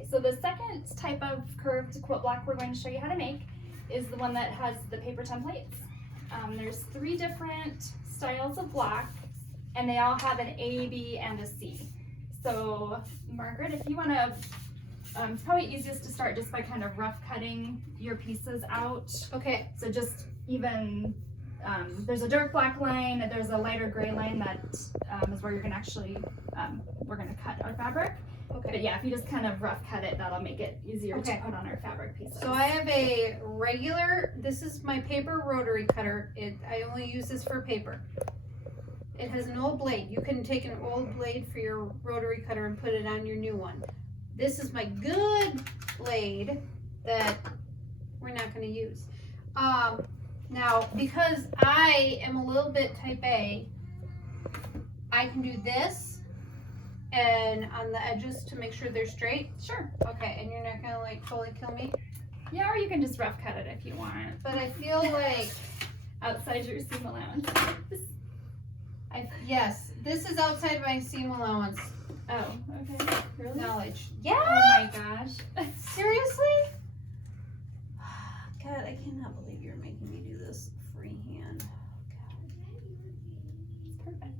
Okay, so the second type of curved quilt block we're going to show you how to make is the one that has the paper templates. There's 3 different styles of block, and they all have an A, B, and a C. So Margaret, if you want to, it's probably easiest to start just by kind of rough cutting your pieces out. Okay. So just even, there's a dark black line, there's a lighter gray line that is where you're going to actually, we're going to cut our fabric. Okay. But yeah, if you just kind of rough cut it, that'll make it easier to put on our fabric pieces. So I have a regular, this is my paper rotary cutter. I only use this for paper. It has an old blade. You can take an old blade for your rotary cutter and put it on your new one. This is my good blade that we're not going to use. Now, because I am a little bit type A, I can do this and on the edges to make sure they're straight. Sure. Okay, and you're not going to like totally kill me? Yeah, or you can just rough cut it if you want. But I feel like outside your seam allowance. Yes, this is outside my seam allowance. Oh, okay. Really? Knowledge. Yeah. Oh my gosh. Seriously? God, I cannot believe you're making me do this freehand. Oh, God. It's perfect.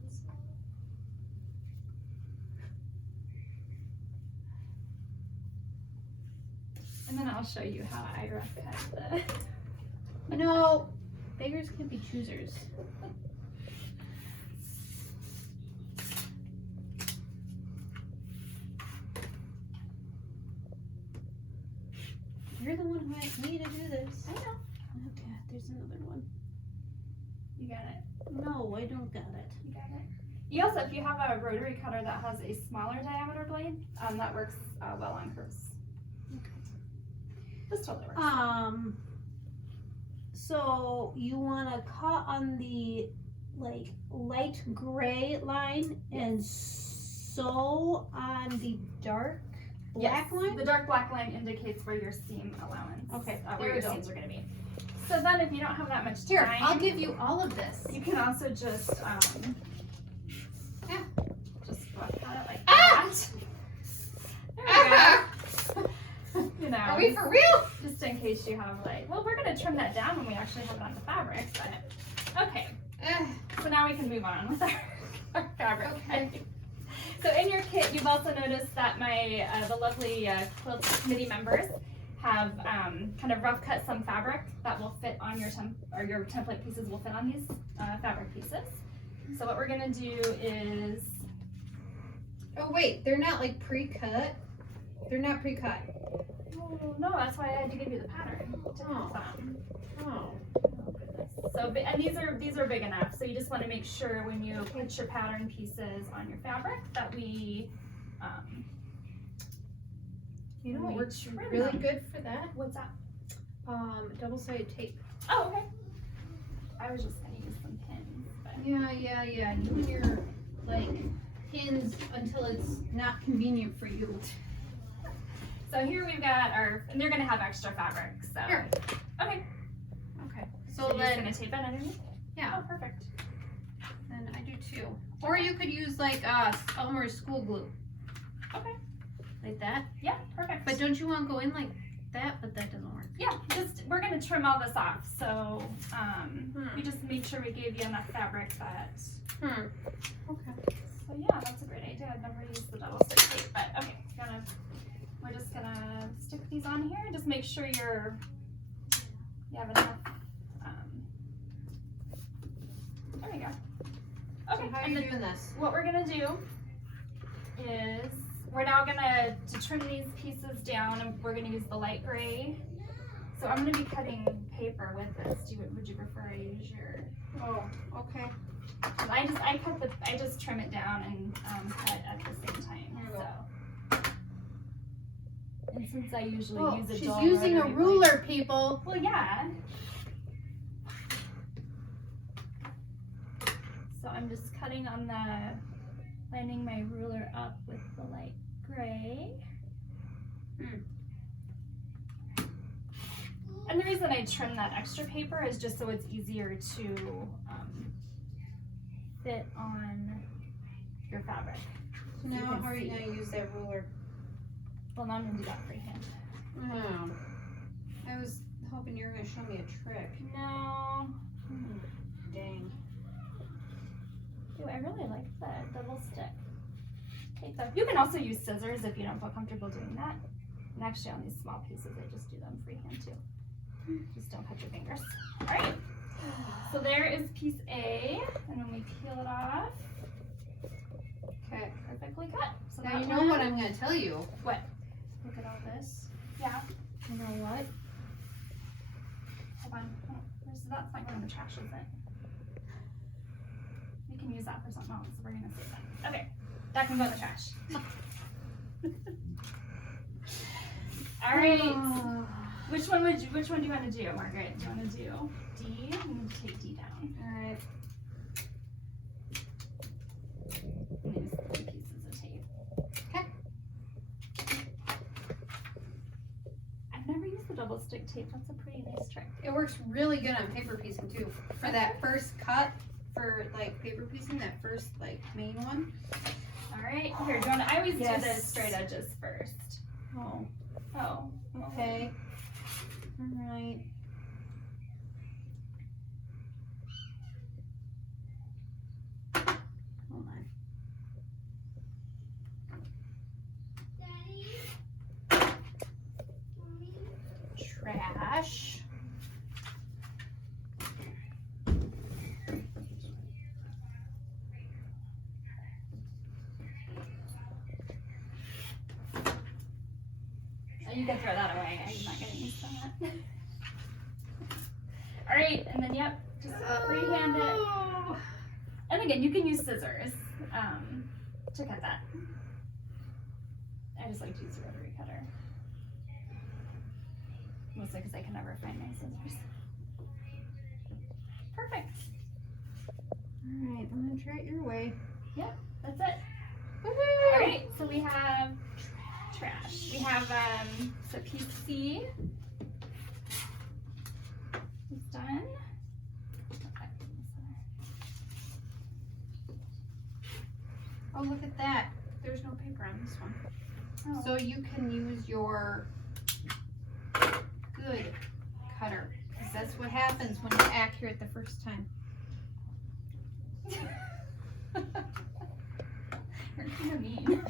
And then I'll show you how I rough cut the. You know, beggars can't be choosers. You're the one who asked me to do this. I know. Oh God, there's another one. You got it. No, I don't got it. You got it. You also, if you have a rotary cutter that has a smaller diameter blade, that works well on curves. Okay. This totally works. So you want to cut on the like light gray line and sew on the dark black line? The dark black line indicates where your seam allowance, Okay, where your seams are going to be. So then if you don't have that much time, Here, I'll give you all of this. You can also just, just rough cut it like Ah! that. There we go. You know, Are we for real? just in case you have like, well, we're going to trim that down when we actually have it on the fabric, but okay. So now we can move on with our fabric. Okay. So in your kit, you've also noticed that my the lovely quilt committee members have kind of rough cut some fabric that will fit on your your template pieces will fit on these fabric pieces. So what we're gonna do is, Oh wait, they're not like pre-cut? They're not pre-cut. oh, no, that's why I had to give you the pattern to Oh. cut them. Oh. So, and these are big enough. So you just want to make sure when you put your pattern pieces on your fabric that we, You know what we works trim really them. good for that? What's that? Double-sided tape. Oh, okay. I was just gonna use some pins. But. Yeah. You and your like pins until it's not convenient for you. So here we've got our, and they're gonna have extra fabric. So Here. Okay. Okay. So you're just gonna tape it underneath. Yeah. Oh, perfect. Then I do too. Or you could use like Elmer's school glue. Okay. Like that. Yeah, perfect. But don't you want to go in like that? But that doesn't work. Yeah, just we're gonna trim all this off. So we just made sure we gave you enough fabric that. Okay. So yeah, that's a great idea. I've never used the double stick tape, but okay, we're just gonna stick these on here and just make sure you have enough. There we go. Okay, So how are you doing this? What we're gonna do is we're now gonna to trim these pieces down, and we're gonna use the light gray. So I'm gonna be cutting paper with this. Would you prefer I use your? Oh, okay. I just trim it down and cut at the same time. So. And since I usually use a she's dull using a rotary ruler, blade- people. Well, yeah. So I'm just cutting on lining my ruler up with the light gray. And the reason I trim that extra paper is just so it's easier to fit on your fabric. So now how are you going to use that ruler? Well, now I'm gonna do that freehand. Oh. I was hoping you were gonna show me a trick. No. Dang. Ooh, I really like the double stick tape though. You can also use scissors if you don't feel comfortable doing that. And actually on these small pieces, I just do them freehand too. Just don't cut your fingers. All right. So there is piece A, and when we peel it off, Okay. perfectly cut. So Now that you know one- what I'm gonna tell you. What? Look at all this. Yeah. You know what? Hold on. Oh, that's not going in the trash, is it? We can use that for something else. So we're gonna save that. Okay. That can go in the trash. All right. Which one do you want to do, Margaret? Do you want to do D? I'm going to take D down. All right. And use 3 pieces of tape. Okay. I've never used the double stick tape. That's a pretty nice trick. It works really good on paper piecing too. For that first cut, for like paper piecing, that first like main one. All right. Here, do you want to? I always do the Yes. straight edges first. Oh. Oh. Okay. All right. Hold on. Trash. You can throw that away. I'm not getting used to that. All right, and then yep, just freehand it. And again, you can use scissors to cut that. I just like to use a rotary cutter, mostly because I can never find my scissors. Perfect. All right, I'm gonna try it your way. Yep, that's it. Woohoo! All right, so we have trash. We have so piece C is done. Oh, look at that. There's no paper on this one. Oh. So you can use your good cutter, because that's what happens when you're accurate the first time. You're kind of mean.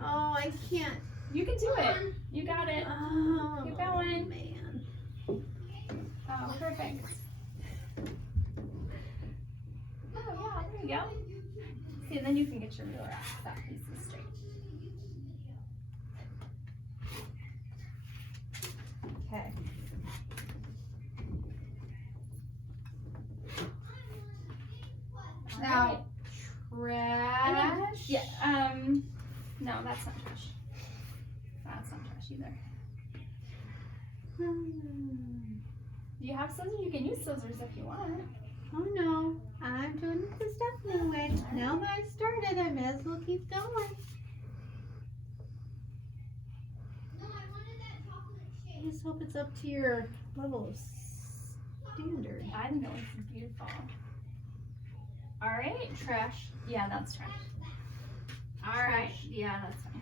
Oh, I can't. You can do it. You got it. Oh, Keep going. man. Oh, perfect. Oh, yeah, there you go. See, then you can get your ruler out. That piece is straight. Okay. All Now, right. trash. Yeah, no, that's not trash. That's not trash either. Do you have scissors? You can use scissors if you want. Oh no, I'm doing it the Stephanie way. Now that I started, I may as well keep going. I just hope it's up to your level of standard. I think it looks beautiful. All right. Trash. Yeah, that's trash. All right. Trash. Yeah, that's fine.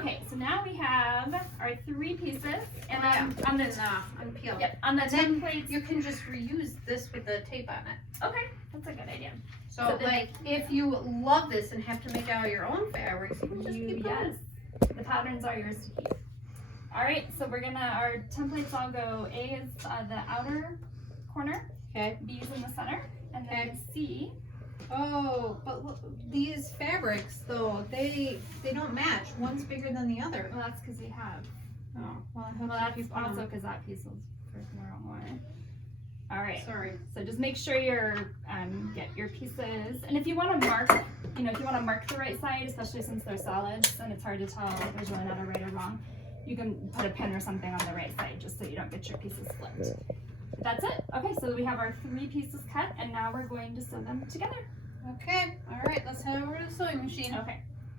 Okay, so now we have our 3 pieces, and on the unpeel. yep, on the Then templates. you can just reuse this with the tape on it. Okay, that's a good idea. So, So then- like, if you love this and have to make out your own fabrics, you can just keep going. Yes, the patterns are yours to keep. All right, so we're gonna our templates all go. A is the outer corner. Okay. B is in the center, and then Okay. C. Oh, but look, these fabrics though, they don't match. One's bigger than the other. Well, that's because we have. Oh, well, I Well, hope you that's put also them. because that piece was for the wrong one. All right. Sorry. So just make sure you're get your pieces, and if you want to mark, if you want to mark the right side, especially since they're solids and it's hard to tell if there's really not a right or wrong, you can put a pin or something on the right side just so you don't get your pieces split. But that's it. Okay, so we have our 3 pieces cut, and now we're going to sew them together. Okay. All right. Let's head over to the sewing machine. Okay.